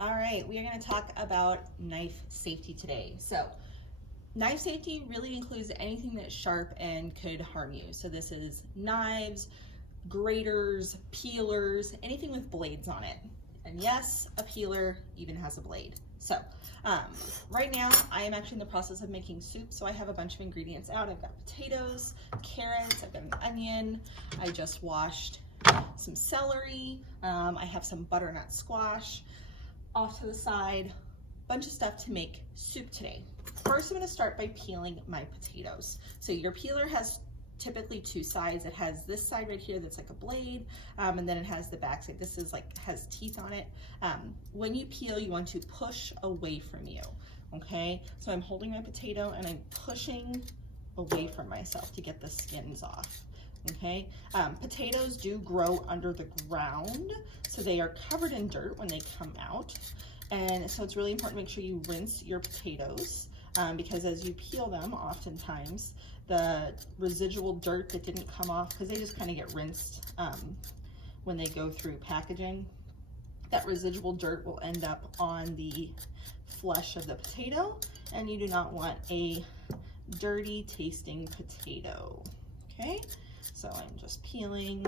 All right, we are going to talk about knife safety today. So knife safety really includes anything that's sharp and could harm you. So this is knives, graters, peelers, anything with blades on it. And yes, a peeler even has a blade. So right now I am actually in the process of making soup. So I have a bunch of ingredients out. I've got potatoes, carrots, I've got an onion. I just washed some celery. I have some butternut squash off to the side, bunch of stuff to make soup today. First, I'm going to start by peeling my potatoes. So your peeler has typically two sides. It has this side right here that's like a blade, and then it has the back side. This is like has teeth on it. When you peel, you want to push away from you. Okay, so I'm holding my potato and I'm pushing away from myself to get the skins off. Okay, potatoes do grow under the ground, so they are covered in dirt when they come out, and so it's really important to make sure you rinse your potatoes because as you peel them, oftentimes the residual dirt that didn't come off, because they just kind of get rinsed when they go through packaging, that residual dirt will end up on the flesh of the potato, and you do not want a dirty tasting potato. Okay, so I'm just peeling.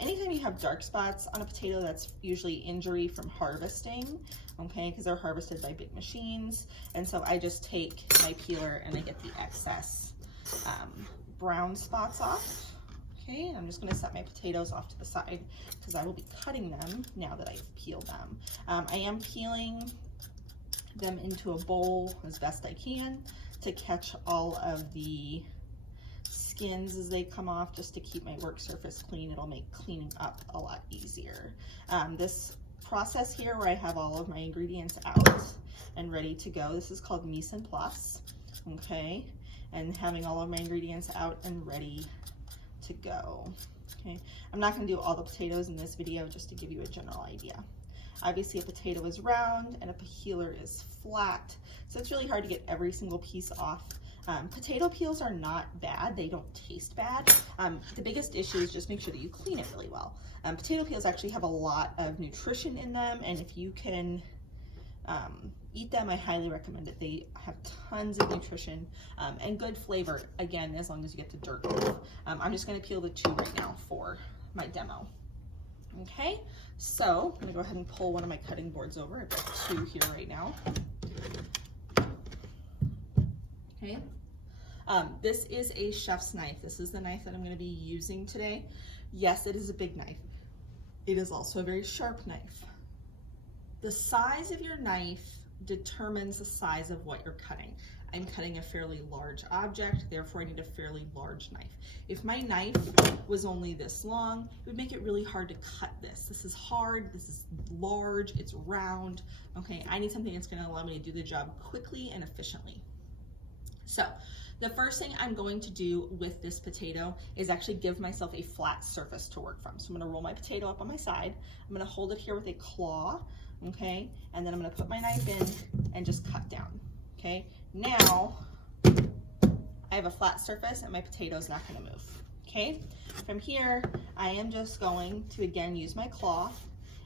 Anytime you have dark spots on a potato, that's usually injury from harvesting, okay, because they're harvested by big machines. And so I just take my peeler and I get the excess brown spots off. Okay, and I'm just gonna set my potatoes off to the side because I will be cutting them now that I've peeled them. I am peeling them into a bowl as best I can to catch all of the skins as they come off, just to keep my work surface clean. It'll make cleaning up a lot easier. This process here where I have all of my ingredients out and ready to go, this is called mise en place, okay, and having all of my ingredients out and ready to go. Okay, I'm not going to do all the potatoes in this video, just to give you a general idea. Obviously a potato is round and a peeler is flat, so it's really hard to get every single piece off. Potato peels are not bad, they don't taste bad. The biggest issue is just make sure that you clean it really well. Potato peels actually have a lot of nutrition in them, and if you can eat them, I highly recommend it. They have tons of nutrition and good flavor, again, as long as you get the dirt off. I'm just going to peel the two right now for my demo. Okay, so I'm going to go ahead and pull one of my cutting boards over. I've got two here right now. Okay. This is a chef's knife. This is the knife that I'm going to be using today. Yes, it is a big knife. It is also a very sharp knife. The size of your knife determines the size of what you're cutting. I'm cutting a fairly large object, therefore I need a fairly large knife. If my knife was only this long, it would make it really hard to cut this. This is hard, this is large, it's round. Okay, I need something that's going to allow me to do the job quickly and efficiently. So the first thing I'm going to do with this potato is actually give myself a flat surface to work from. So I'm going to roll my potato up on my side. I'm going to hold it here with a claw, okay? And then I'm going to put my knife in and just cut down, okay? Now I have a flat surface and my potato is not going to move, okay? From here, I am just going to again use my claw,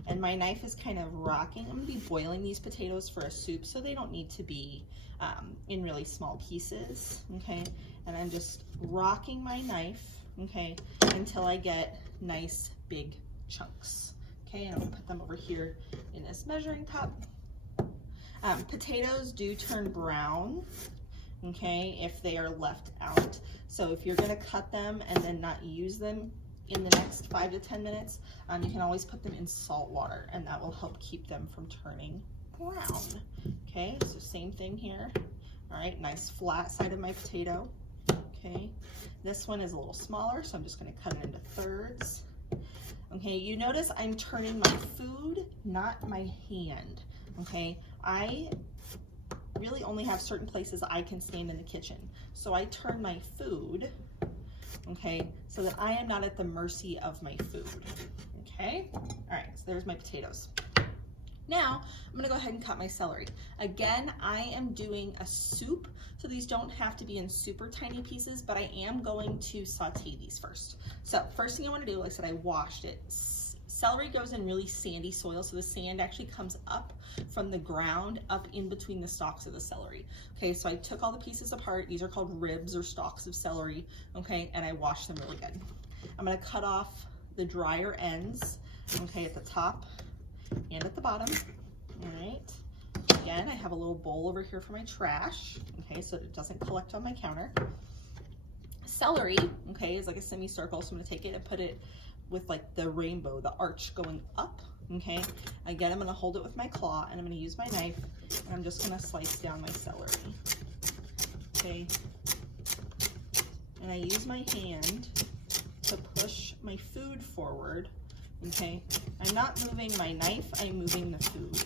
and my knife is kind of rocking. I'm going to be boiling these potatoes for a soup, so they don't need to be in really small pieces, okay? And I'm just rocking my knife, okay, until I get nice big chunks, okay? And I'm gonna put them over here in this measuring cup. Potatoes do turn brown, okay, if they are left out. So if you're gonna cut them and then not use them in the next 5 to 10 minutes, you can always put them in salt water, and that will help keep them from turning brown. Okay, so same thing here. All right, nice flat side of my potato. Okay, this one is a little smaller, so I'm just going to cut it into thirds. Okay, you notice I'm turning my food, not my hand. Okay, I really only have certain places I can stand in the kitchen, so I turn my food, okay, so that I am not at the mercy of my food. Okay, all right, so there's my potatoes. Now, I'm gonna go ahead and cut my celery. Again, I am doing a soup, so these don't have to be in super tiny pieces, but I am going to saute these first. So first thing I wanna do, like I said, I washed it Celery grows in really sandy soil, so the sand actually comes up from the ground, up in between the stalks of the celery. Okay, so I took all the pieces apart. These are called ribs or stalks of celery, okay, and I washed them really good. I'm gonna cut off the drier ends, okay, at the top and at the bottom, all right. Again, I have a little bowl over here for my trash, okay, so it doesn't collect on my counter. Celery, okay, is like a semicircle, so I'm gonna take it and put it with like the rainbow, the arch going up, okay. Again, I'm gonna hold it with my claw and I'm gonna use my knife and I'm just gonna slice down my celery, okay. And I use my hand to push my food forward, okay. I'm not moving my knife, I'm moving the food,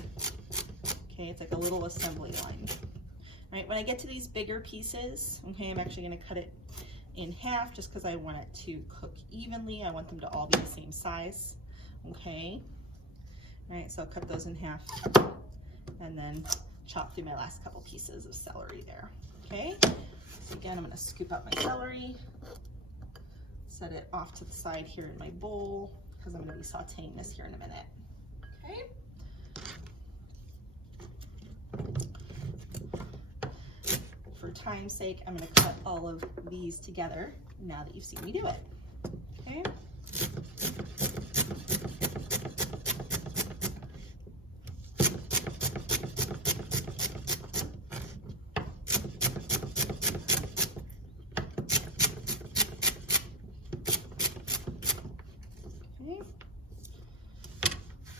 okay. It's like a little assembly line. All right, when I get to these bigger pieces, okay, I'm actually gonna cut it in half just because I want it to cook evenly. I want them to all be the same size, okay. All right, so I'll cut those in half and then chop through my last couple pieces of celery there, okay. So again, I'm gonna scoop up my celery, set it off to the side here in my bowl because I'm gonna be sauteing this here in a minute, okay. For time's sake, I'm going to cut all of these together now that you've seen me do it. Okay.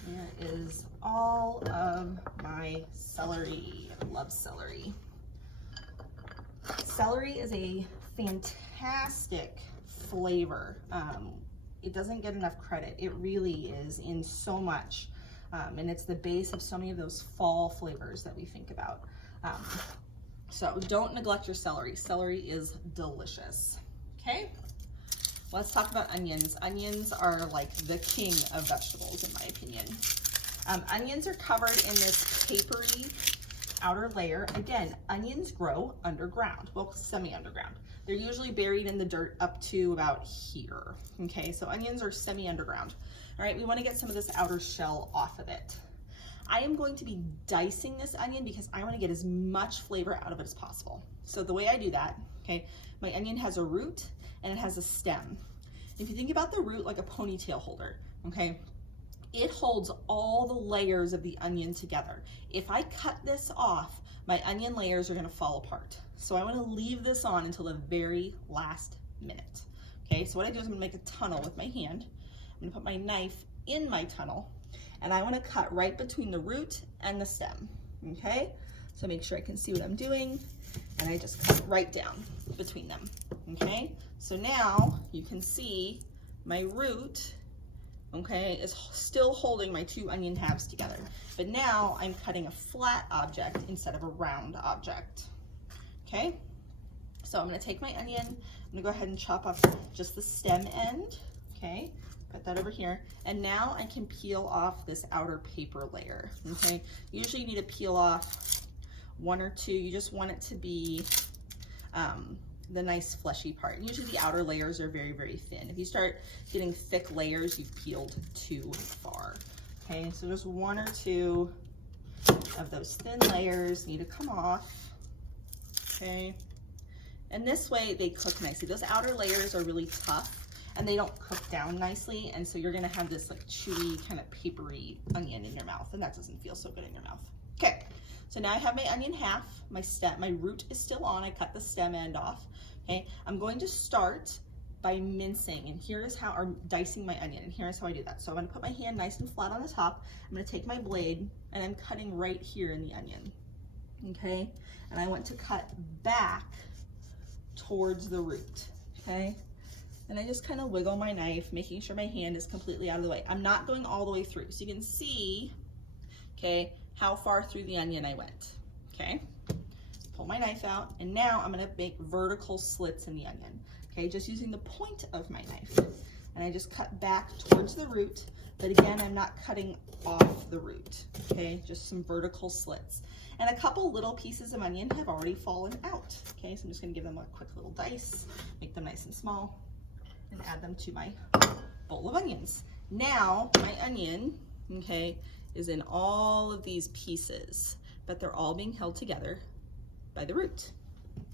There is all of my celery. I love celery. Celery is a fantastic flavor. It doesn't get enough credit. It really is in so much. And it's the base of so many of those fall flavors that we think about. So don't neglect your celery. Celery is delicious. Okay, let's talk about onions. Onions are like the king of vegetables, in my opinion. Onions are covered in this papery outer layer. Again, onions grow underground, well, semi-underground. They're usually buried in the dirt up to about here, okay? So onions are semi-underground. All right, we wanna get some of this outer shell off of it. I am going to be dicing this onion because I wanna get as much flavor out of it as possible. So the way I do that, okay, my onion has a root and it has a stem. If you think about the root like a ponytail holder, okay, it holds all the layers of the onion together. If I cut this off, my onion layers are gonna fall apart. So I wanna leave this on until the very last minute. Okay, so what I do is I'm gonna make a tunnel with my hand. I'm gonna put my knife in my tunnel and I wanna cut right between the root and the stem, okay? So make sure I can see what I'm doing and I just cut right down between them, okay? So now you can see my root, okay, is still holding my two onion halves together. But now I'm cutting a flat object instead of a round object, okay? So I'm gonna take my onion, I'm gonna go ahead and chop off just the stem end, okay? Put that over here. And now I can peel off this outer paper layer, okay? Usually you need to peel off one or two. You just want it to be the nice fleshy part. And usually the outer layers are very, very thin. If you start getting thick layers, you've peeled too far. Okay, so just one or two of those thin layers need to come off. Okay, and this way they cook nicely. Those outer layers are really tough and they don't cook down nicely, and so you're gonna have this like chewy, kind of papery onion in your mouth, and that doesn't feel so good in your mouth. Okay, so now I have my onion half, my root is still on, I cut the stem end off. Okay, I'm going to start by mincing, and here's how, or dicing my onion, and here's how I do that. So I'm gonna put my hand nice and flat on the top, I'm gonna take my blade, and I'm cutting right here in the onion, okay? And I want to cut back towards the root, okay? And I just kind of wiggle my knife, making sure my hand is completely out of the way. I'm not going all the way through, so you can see, okay, how far through the onion I went, okay? Pull my knife out, and now I'm gonna make vertical slits in the onion, okay? Just using the point of my knife. And I just cut back towards the root, but again, I'm not cutting off the root, okay? Just some vertical slits. And a couple little pieces of onion have already fallen out, okay? So I'm just gonna give them a quick little dice, make them nice and small, and add them to my bowl of onions. Now my onion, okay, is in all of these pieces, but they're all being held together by the root,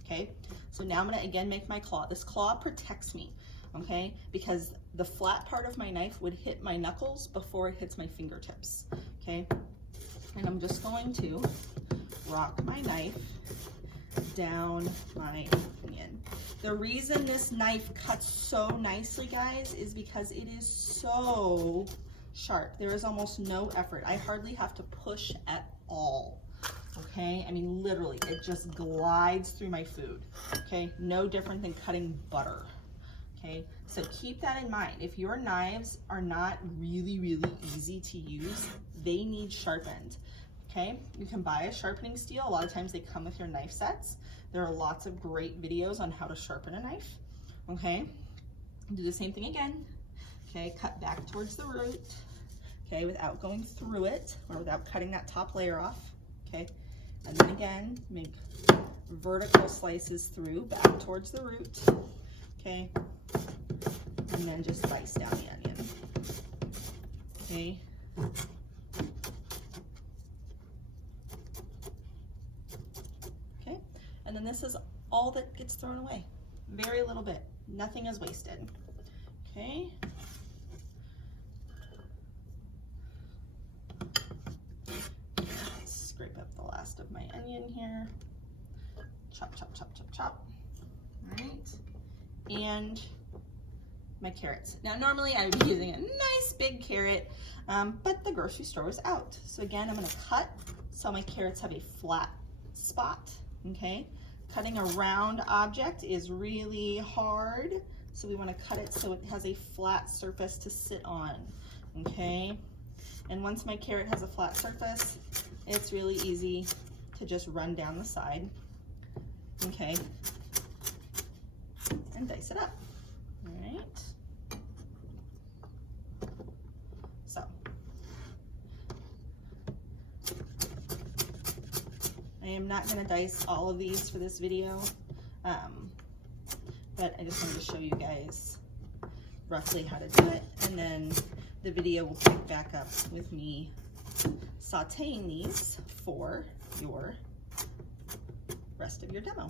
okay? So now I'm gonna again make my claw. This claw protects me, okay? Because the flat part of my knife would hit my knuckles before it hits my fingertips, okay? And I'm just going to rock my knife down my onion. The reason this knife cuts so nicely, guys, is because it is so sharp. There is almost no effort. I hardly have to push at all, okay? I mean, literally, it just glides through my food, okay? No different than cutting butter, okay? So keep that in mind. If your knives are not really, really easy to use, they need sharpened, okay? You can buy a sharpening steel. A lot of times they come with your knife sets. There are lots of great videos on how to sharpen a knife, okay? Do the same thing again, okay? Cut back towards the root, okay, without going through it or without cutting that top layer off, okay? And then again, make vertical slices through back towards the root, okay? And then just slice down the onion, okay? Okay, and then this is all that gets thrown away. Very little bit, nothing is wasted, okay? Let's scrape up the last of my onion here. Chop, chop, chop, chop, chop. All right, and my carrots. Now, normally I would be using a nice big carrot, but the grocery store was out. So again, I'm gonna cut so my carrots have a flat spot, okay? Cutting a round object is really hard, so we wanna cut it so it has a flat surface to sit on, okay? And once my carrot has a flat surface, it's really easy to just run down the side, okay? And dice it up, all right? So, I am not gonna dice all of these for this video, but I just wanted to show you guys roughly how to do it, and then the video will pick back up with me sauteing these for your rest of your demo.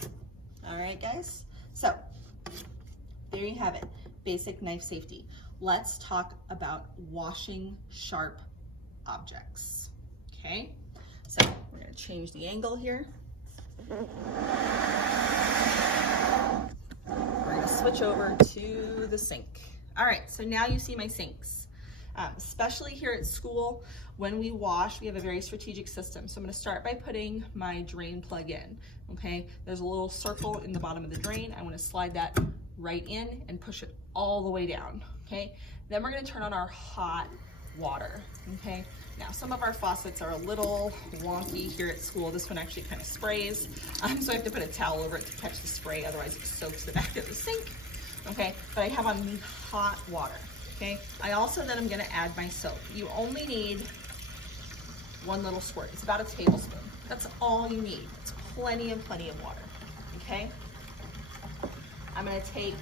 All right, guys? So, there you have it, basic knife safety. Let's talk about washing sharp objects, okay? So we're gonna change the angle here. We're gonna switch over to the sink. All right, so now you see my sinks. Especially here at school, when we wash, we have a very strategic system. So I'm gonna start by putting my drain plug in, okay? There's a little circle in the bottom of the drain. I wanna slide that right in and push it all the way down, okay? Then we're gonna turn on our hot water, okay? Now, some of our faucets are a little wonky here at school. This one actually kind of sprays, so I have to put a towel over it to catch the spray, otherwise it soaks the back of the sink, okay? But I have on the hot water, okay? I also then am gonna add my soap. You only need one little squirt. It's about a tablespoon. That's all you need. It's plenty of water, okay? I'm gonna take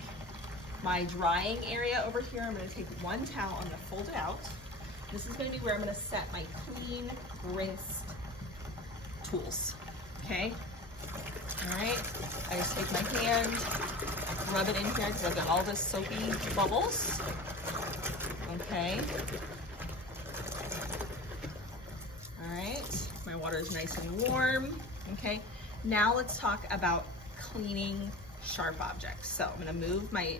my drying area over here. I'm gonna take one towel, I'm gonna fold it out. This is gonna be where I'm gonna set my clean, rinsed tools, okay? All right, I just take my hand, rub it in here because I've got all this soapy bubbles, okay? All right, my water is nice and warm, okay? Now let's talk about cleaning sharp objects. So I'm gonna move my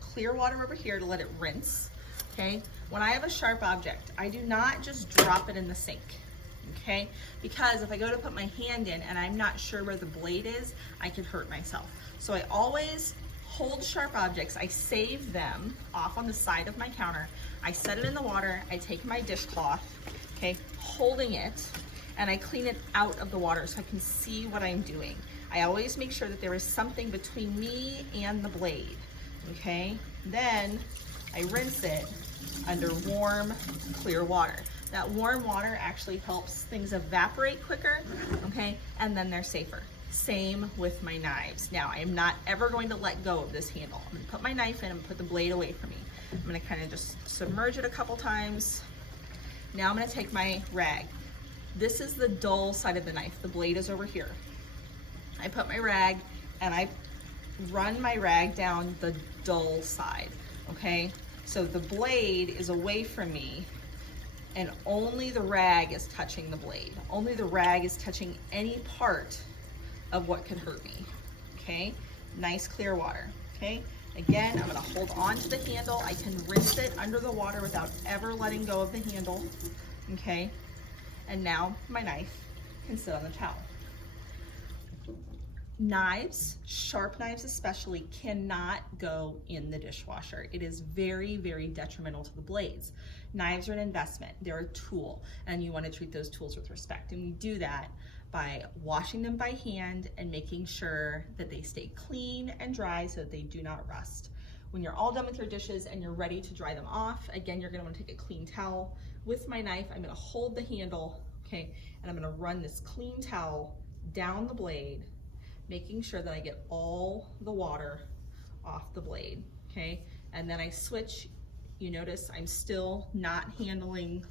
clear water over here to let it rinse, okay? When I have a sharp object, I do not just drop it in the sink, okay? Because if I go to put my hand in and I'm not sure where the blade is, I could hurt myself. So I always hold sharp objects, I save them off on the side of my counter, I set it in the water, I take my dishcloth, okay, holding it, and I clean it out of the water so I can see what I'm doing. I always make sure that there is something between me and the blade, okay? Then I rinse it under warm, clear water. That warm water actually helps things evaporate quicker, okay? And then they're safer. Same with my knives. Now, I am not ever going to let go of this handle. I'm gonna put my knife in and put the blade away from me. I'm gonna kind of just submerge it a couple times. Now I'm gonna take my rag. This is the dull side of the knife. The blade is over here. I put my rag and I run my rag down the dull side, okay? So the blade is away from me and only the rag is touching the blade. Only the rag is touching any part of what could hurt me, okay? Nice clear water, okay? Again, I'm gonna hold on to the handle. I can rinse it under the water without ever letting go of the handle, okay? And now my knife can sit on the towel. Knives, sharp knives especially, cannot go in the dishwasher. It is very, very detrimental to the blades. Knives are an investment. They're a tool, and you want to treat those tools with respect. And we do that by washing them by hand and making sure that they stay clean and dry so that they do not rust. When you're all done with your dishes and you're ready to dry them off, again, you're gonna want to take a clean towel. With my knife, I'm gonna hold the handle, okay, and I'm gonna run this clean towel down the blade, making sure that I get all the water off the blade, okay? And then I switch. You notice I'm still not handling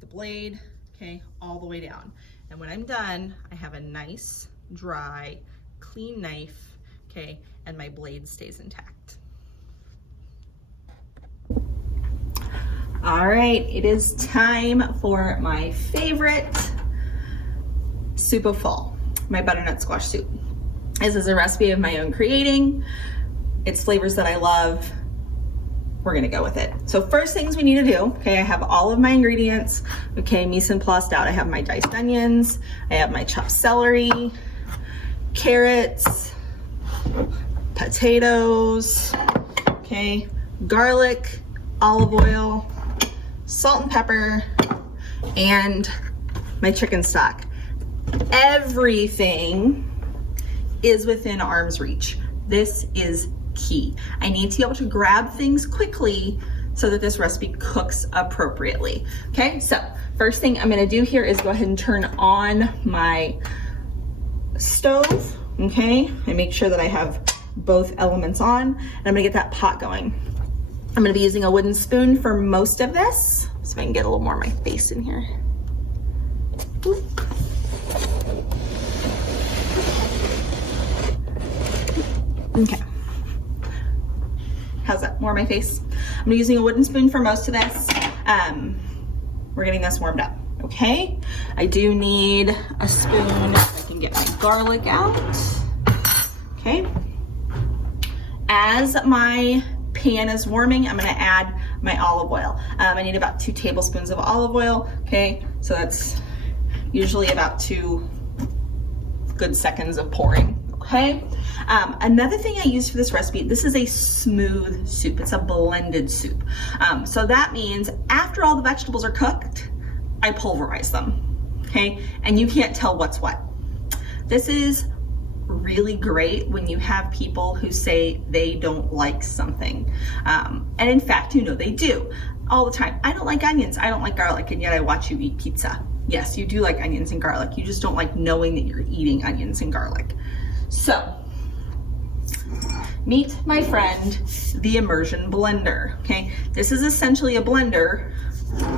the blade, okay, all the way down. And when I'm done, I have a nice, dry, clean knife, okay, and my blade stays intact. All right, it is time for my favorite soup of fall, my butternut squash soup. This is a recipe of my own creating. It's flavors that I love. We're gonna go with it. So first things we need to do, okay, I have all of my ingredients, okay, mise en placed out. I have my diced onions, I have my chopped celery, carrots, potatoes, okay, garlic, olive oil, salt and pepper, and my chicken stock. Everything is within arm's reach. This is key. I need to be able to grab things quickly so that this recipe cooks appropriately. Okay, so first thing I'm gonna do here is go ahead and turn on my stove, okay? I make sure that I have both elements on, and I'm gonna get that pot going. I'm gonna be using a wooden spoon for most of this, so I can get a little more of my face in here. Oop. Okay. How's that? More of my face? I'm using a wooden spoon for most of this. We're getting this warmed up, okay? I do need a spoon. I can get my garlic out, okay? As my pan is warming, I'm gonna add my olive oil. I need about 2 tablespoons of olive oil, okay? So that's usually about 2 good seconds of pouring, okay? Another thing I use for this recipe, this is a smooth soup. It's a blended soup. So that means after all the vegetables are cooked, I pulverize them, okay? And you can't tell what's what. This is really great when you have people who say they don't like something. And in fact, you know they do all the time. I don't like onions, I don't like garlic, and yet I watch you eat pizza. Yes, you do like onions and garlic. You just don't like knowing that you're eating onions and garlic. So, meet my friend, the immersion blender, okay? This is essentially a blender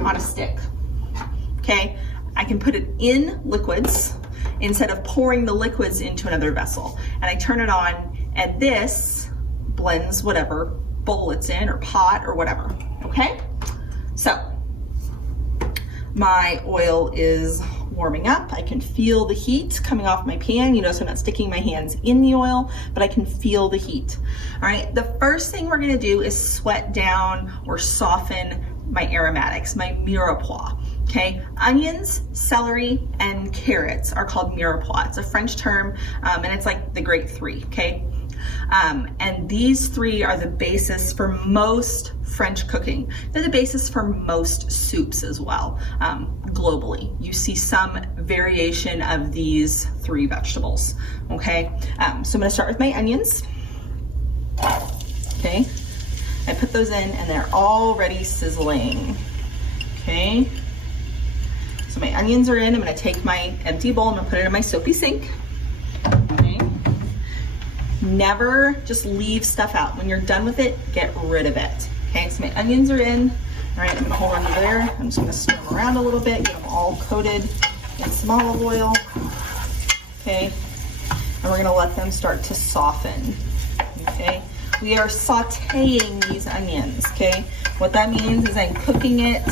on a stick, okay? I can put it in liquids instead of pouring the liquids into another vessel. And I turn it on, and this blends whatever bowl it's in, or pot, or whatever, okay? So, my oil is warming up. I can feel the heat coming off my pan. You notice I'm not sticking my hands in the oil, but I can feel the heat. All right, the first thing we're gonna do is sweat down or soften my aromatics, my mirepoix, okay? Onions, celery, and carrots are called mirepoix. It's a French term, and it's like the great 3, okay? And these 3 are the basis for most French cooking. They're the basis for most soups as well, globally. You see some variation of these 3 vegetables, okay? So I'm gonna start with my onions, okay? I put those in and they're already sizzling, okay? So my onions are in. I'm gonna take my empty bowl, I'm gonna put it in my soapy sink, okay? Never just leave stuff out. When you're done with it, get rid of it, Okay, so my onions are in. All right, I'm gonna hold on to there. I'm just gonna stir them around a little bit, get them all coated in some olive oil. Okay, and we're gonna let them start to soften. Okay, we are sauteing these onions. Okay, what that means is I'm cooking it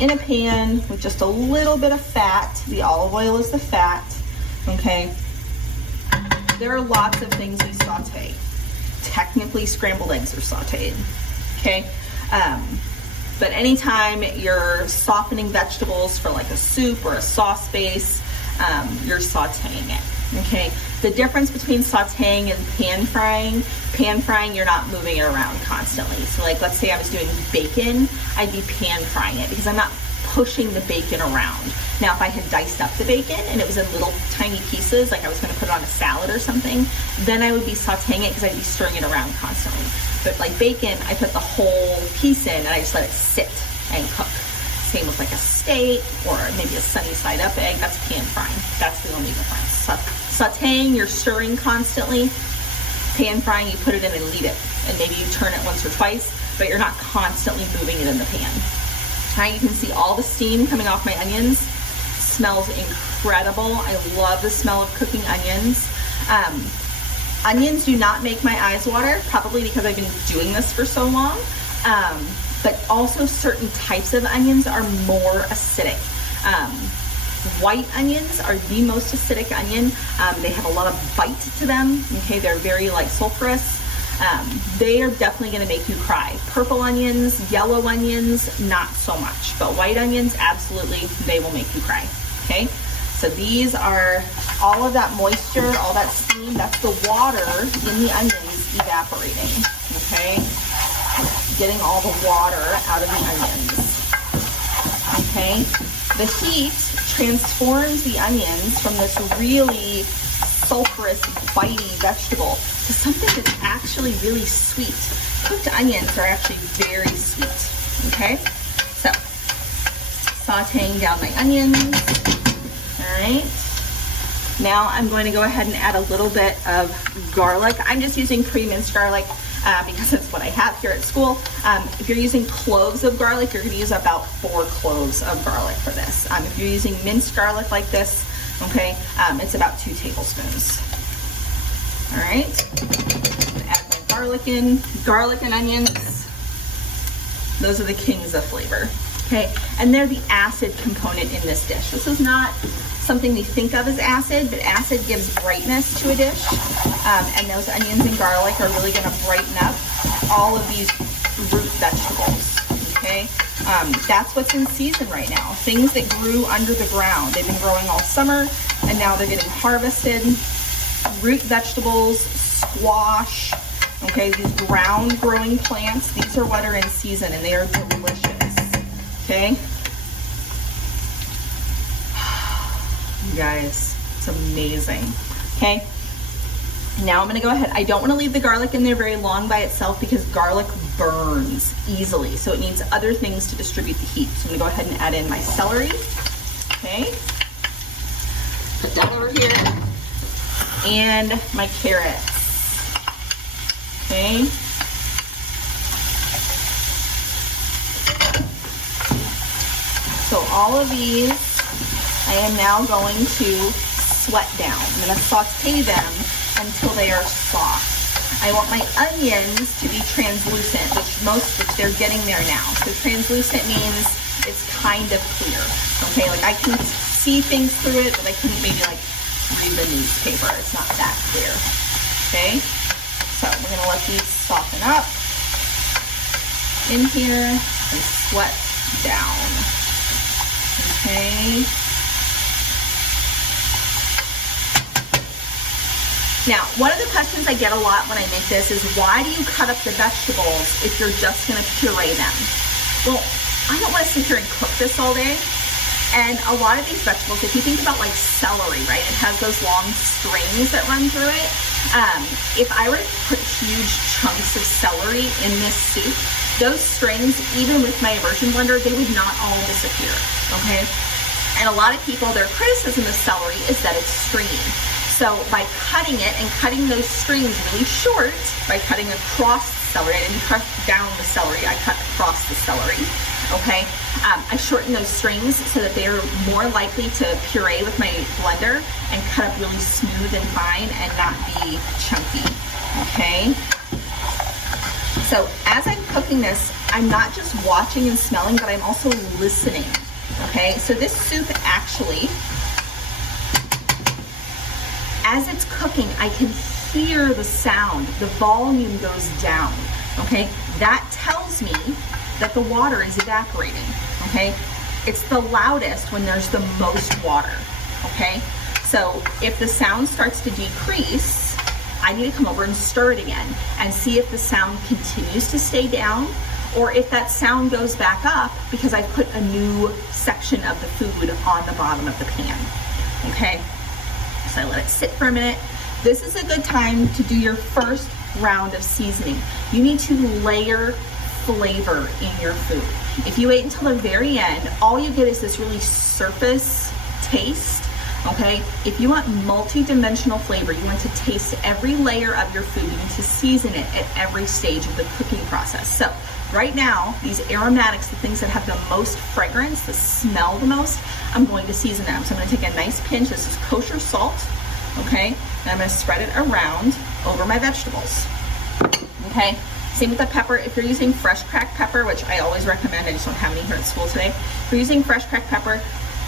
in a pan with just a little bit of fat. The olive oil is the fat. Okay, there are lots of things we saute. Technically, scrambled eggs are sauteed. Okay, but anytime you're softening vegetables for like a soup or a sauce base, you're sauteing it. Okay, the difference between sauteing and pan frying, you're not moving it around constantly. So like, let's say I was doing bacon, I'd be pan frying it because I'm not pushing the bacon around. Now, if I had diced up the bacon and it was in little tiny pieces, like I was gonna put it on a salad or something, then I would be sauteing it because I'd be stirring it around constantly. But like bacon, I put the whole piece in and I just let it sit and cook. Same with like a steak or maybe a sunny side up egg, that's pan frying. That's the only difference. Sauteing, you're stirring constantly. Pan frying, you put it in and leave it. And maybe you turn it once or twice, but you're not constantly moving it in the pan. Now you can see all the steam coming off my onions. Smells incredible. I love the smell of cooking onions. Onions do not make my eyes water, probably because I've been doing this for so long. But also certain types of onions are more acidic. White onions are the most acidic onion. They have a lot of bite to them. Okay, they're very like sulfurous. They are definitely going to make you cry. Purple onions, yellow onions, not so much. But white onions, absolutely, they will make you cry. Okay, so these are all of that moisture, all that steam, that's the water in the onions evaporating. Okay, getting all the water out of the onions. Okay, the heat transforms the onions from this really sulfurous, bitey vegetable to something that's actually really sweet. Cooked onions are actually very sweet. Okay, so sauteing down my onions. All right. Now I'm going to go ahead and add a little bit of garlic. I'm just using pre-minced garlic because it's what I have here at school. If you're using cloves of garlic, you're going to use about 4 cloves of garlic for this. If you're using minced garlic like this, okay, it's about 2 tablespoons. All right, add my garlic in. Garlic and onions, those are the kings of flavor. Okay, and they're the acid component in this dish. This is not something we think of as acid, but acid gives brightness to a dish, and those onions and garlic are really going to brighten up all of these root vegetables. Okay, that's what's in season right now. Things that grew under the ground. They've been growing all summer, and now they're getting harvested. Root vegetables, squash, okay, these ground growing plants, these are what are in season, and they are delicious. Okay, you guys, it's amazing. Okay, now I'm going to go ahead. I don't want to leave the garlic in there very long by itself because garlic burns easily, so it needs other things to distribute the heat. So I'm going to go ahead and add in my celery. Okay, put that over here, and my carrots. Okay. So all of these, I am now going to sweat down. I'm going to saute them until they are soft. I want my onions to be translucent, which they're getting there now. So translucent means it's kind of clear. Okay, like I can see things through it, but I couldn't maybe like read the newspaper. It's not that clear. Okay, so we're going to let these soften up in here and sweat down. Okay. Now, one of the questions I get a lot when I make this is, why do you cut up the vegetables if you're just going to puree them? Well, I don't want to sit here and cook this all day. And a lot of these vegetables, if you think about like celery, right, it has those long strings that run through it. If I were to put huge chunks of celery in this soup, those strings, even with my immersion blender, they would not all disappear, okay? And a lot of people, their criticism of celery is that it's stringy. So by cutting it and cutting those strings really short, by cutting across celery. I didn't cut down the celery, I cut across the celery, okay? I shortened those strings so that they're more likely to puree with my blender and cut up really smooth and fine and not be chunky, okay? So as I'm cooking this, I'm not just watching and smelling, but I'm also listening, okay? So this soup actually, as it's cooking, I can hear the sound. The volume goes down, okay? That tells me that the water is evaporating, okay? It's the loudest when there's the most water, okay? So if the sound starts to decrease, I need to come over and stir it again and see if the sound continues to stay down or if that sound goes back up because I put a new section of the food on the bottom of the pan, okay? So I let it sit for a minute. This is a good time to do your first round of seasoning. You need to layer flavor in your food. If you wait until the very end, all you get is this really surface taste, okay? If you want multi-dimensional flavor, you want to taste every layer of your food, you need to season it at every stage of the cooking process. So right now, these aromatics, the things that have the most fragrance, that smell the most, I'm going to season them. So I'm gonna take a nice pinch, this is kosher salt, okay? And I'm gonna spread it around over my vegetables, okay? Same with the pepper. If you're using fresh cracked pepper, which I always recommend, I just don't have any here at school today. If you're using fresh cracked pepper,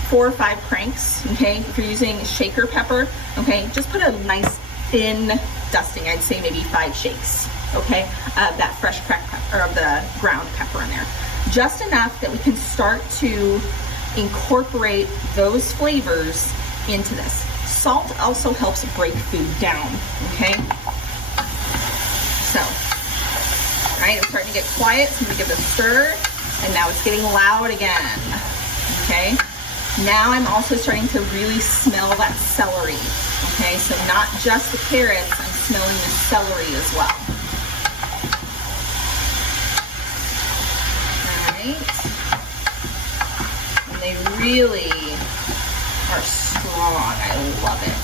4 or 5 cranks, okay? If you're using shaker pepper, okay, just put a nice thin dusting, I'd say maybe 5 shakes, okay? That fresh cracked pepper, or the ground pepper in there. Just enough that we can start to incorporate those flavors into this. Salt also helps break food down, okay? So, all right, it's starting to get quiet, so I'm gonna give it a stir, and now it's getting loud again, okay? Now I'm also starting to really smell that celery, okay? So not just the carrots, I'm smelling the celery as well. All right. And they really are strong, I love it.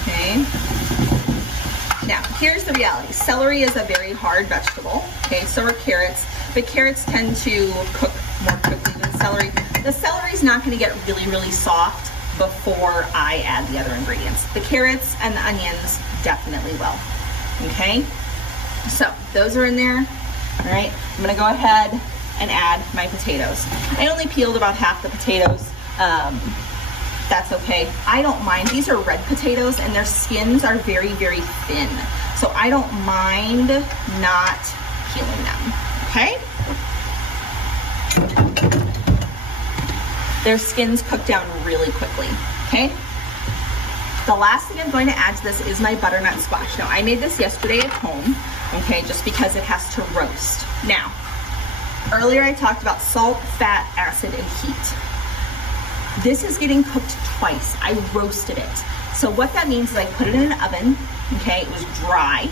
Okay. Now, here's the reality. Celery is a very hard vegetable, okay? So are carrots, but carrots tend to cook more quickly than celery. The celery is not gonna get really, really soft before I add the other ingredients. The carrots and the onions definitely will, okay? So, those are in there, all right? I'm gonna go ahead and add my potatoes. I only peeled about half the potatoes. That's okay. I don't mind. These are red potatoes and their skins are very, very thin. So I don't mind not peeling them, okay? Their skins cook down really quickly, okay? The last thing I'm going to add to this is my butternut squash. Now, I made this yesterday at home, okay, just because it has to roast. Now, earlier I talked about salt, fat, acid, and heat. This is getting cooked twice. I roasted it. So what that means is I put it in an oven, okay, it was dry.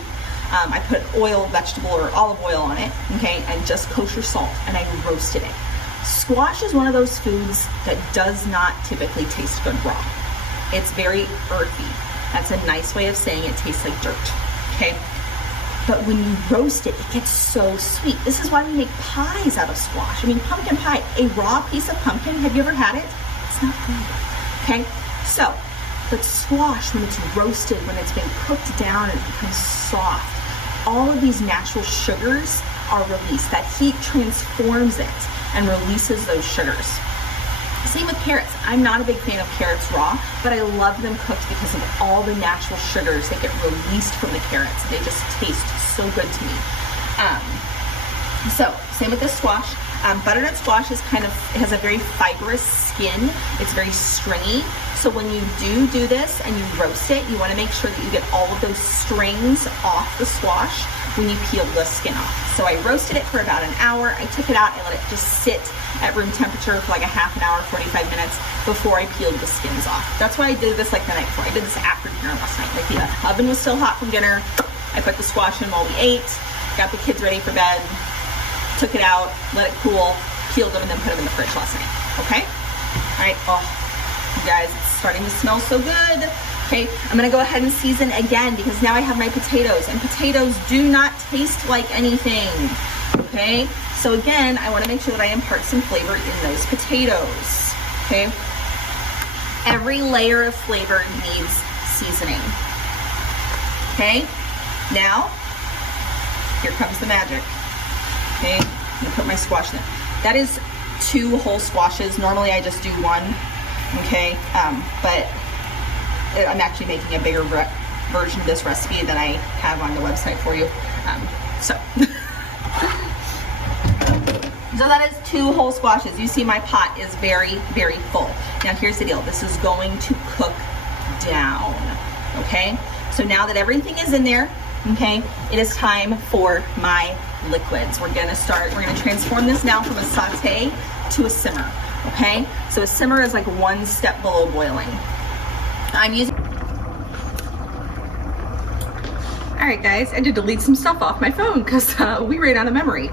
I put oil, vegetable, or olive oil on it, okay, and just kosher salt, and I roasted it. Squash is one of those foods that does not typically taste good raw. It's very earthy. That's a nice way of saying it tastes like dirt, okay? But when you roast it, it gets so sweet. This is why we make pies out of squash. I mean, pumpkin pie, a raw piece of pumpkin, have you ever had it? It's not good, okay? So, but squash, when it's roasted, when it's been cooked down and it becomes soft, all of these natural sugars are released. That heat transforms it and releases those sugars. Same with carrots. I'm not a big fan of carrots raw, but I love them cooked because of all the natural sugars that get released from the carrots. They just taste so good to me. So, same with this squash. Butternut squash is it has a very fibrous skin. It's very stringy. So when you do this and you roast it, you want to make sure that you get all of those strings off the squash when you peel the skin off. So I roasted it for about an hour. I took it out and let it just sit at room temperature for like a half an hour, 45 minutes before I peeled the skins off. That's why I did this like the night before. I did this after dinner last night. Like the oven was still hot from dinner. I put the squash in while we ate, got the kids ready for bed, took it out, let it cool, peeled them, and then put them in the fridge last night, okay? All right, oh, you guys, it's starting to smell so good. Okay, I'm gonna go ahead and season again because now I have my potatoes, and potatoes do not taste like anything, okay? So again, I wanna make sure that I impart some flavor in those potatoes, okay? Every layer of flavor needs seasoning, okay? Now, here comes the magic, okay? I'm gonna put my squash in it. That is 2 whole squashes. Normally I just do 1, okay? But I'm actually making a bigger version of this recipe than I have on the website for you. So that is 2 whole squashes. You see my pot is very, very full. Now here's the deal. This is going to cook down, okay? So now that everything is in there, okay, it is time for my liquids. We're gonna transform this now from a saute to a simmer, okay? So a simmer is like 1 step below boiling. I'm using... All right, guys, I had to delete some stuff off my phone because we ran out of memory.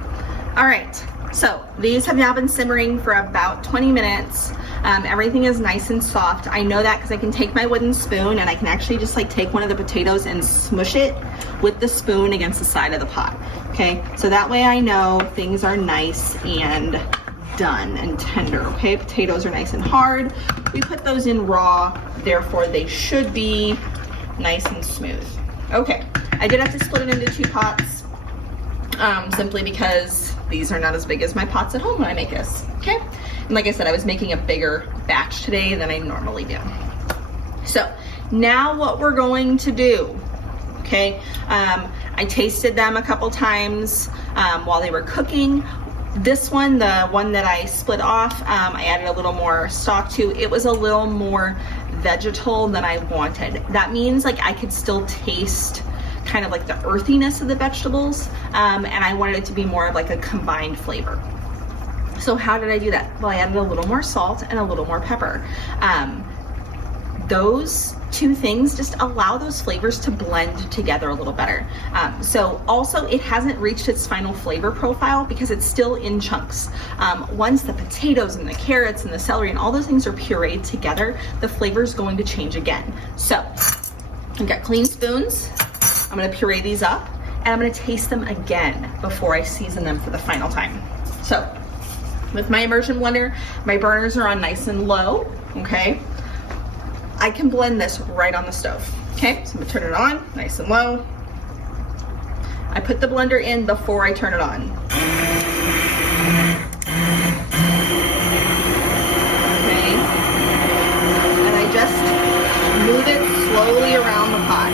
All right, so these have now been simmering for about 20 minutes. Everything is nice and soft. I know that because I can take my wooden spoon and I can actually just like take one of the potatoes and smush it with the spoon against the side of the pot, okay? So that way I know things are nice and done and tender, okay? Potatoes are nice and hard. We put those in raw, therefore they should be nice and smooth. Okay, I did have to split it into 2 pots, simply because these are not as big as my pots at home when I make this, okay? And like I said, I was making a bigger batch today than I normally do. So now what we're going to do, okay? I tasted them a couple times while they were cooking. This one, the one that I split off, I added a little more stock to. It was a little more vegetal than I wanted. That means like I could still taste kind of like the earthiness of the vegetables, and I wanted it to be more of like a combined flavor. So how did I do that? Well, I added a little more salt and a little more pepper. Those 2 things just allow those flavors to blend together a little better. So also it hasn't reached its final flavor profile because it's still in chunks. Once the potatoes and the carrots and the celery and all those things are pureed together, the flavor is going to change again. So I've got clean spoons. I'm gonna puree these up and I'm gonna taste them again before I season them for the final time. So with my immersion blender, my burners are on nice and low, okay? I can blend this right on the stove, okay? So I'm gonna turn it on, nice and low. I put the blender in before I turn it on. Okay? And I just move it slowly around the pot.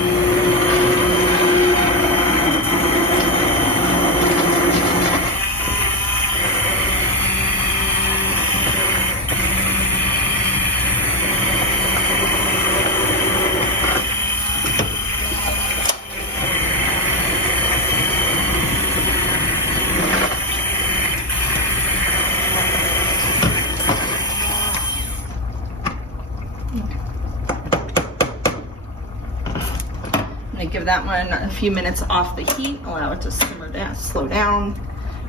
Give that one a few minutes off the heat, allow it to simmer down, slow down,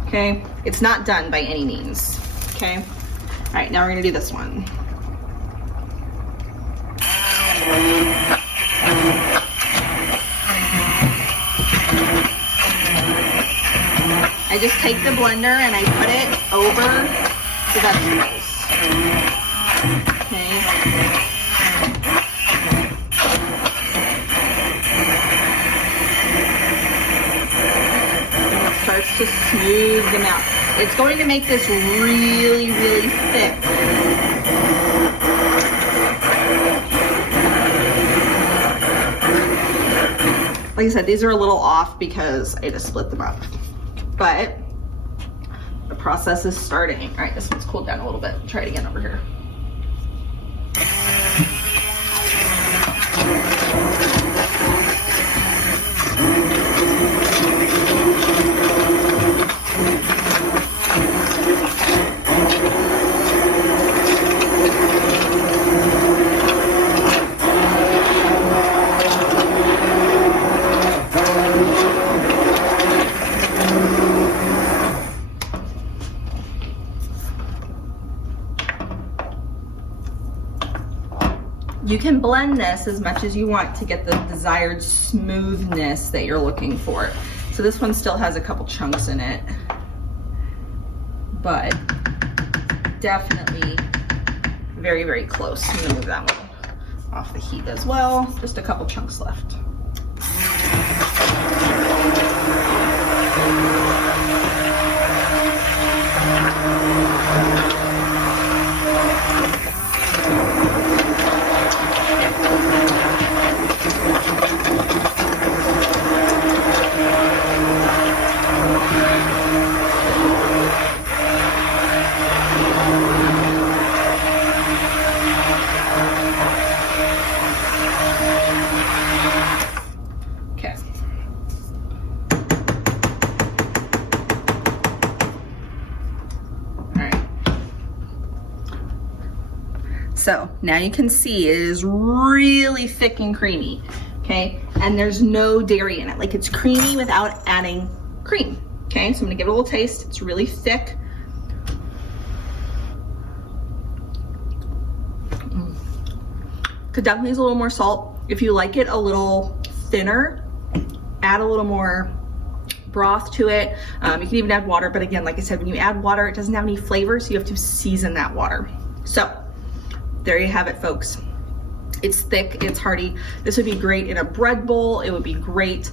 okay? It's not done by any means, okay? All right, now we're gonna do this one. I just take the blender and I put it over the vegetables, okay? To smooth them out. It's going to make this really, really thick. Like I said, these are a little off because I just split them up. But the process is starting. All right, this one's cooled down a little bit. Try it again over here. You can blend this as much as you want to get the desired smoothness that you're looking for. So this one still has a couple chunks in it, but definitely very, very close. I'm gonna move that one off the heat as well. Just a couple chunks left. So now you can see it is really thick and creamy, okay? And there's no dairy in it. Like, it's creamy without adding cream, okay? So I'm gonna give it a little taste. It's really thick. Could definitely use a little more salt. If you like it a little thinner, add a little more broth to it. You can even add water, but again, like I said, when you add water, it doesn't have any flavor, so you have to season that water. So there you have it, folks. It's thick, it's hearty. This would be great in a bread bowl. It would be great,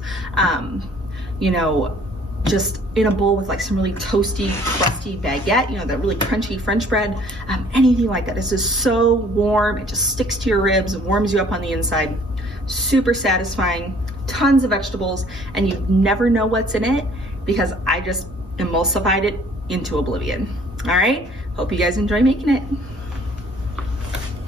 you know, just in a bowl with like some really toasty, crusty baguette, you know, that really crunchy French bread, anything like that. This is so warm. It just sticks to your ribs and warms you up on the inside. Super satisfying, tons of vegetables, and you never know what's in it because I just emulsified it into oblivion. All right, hope you guys enjoy making it.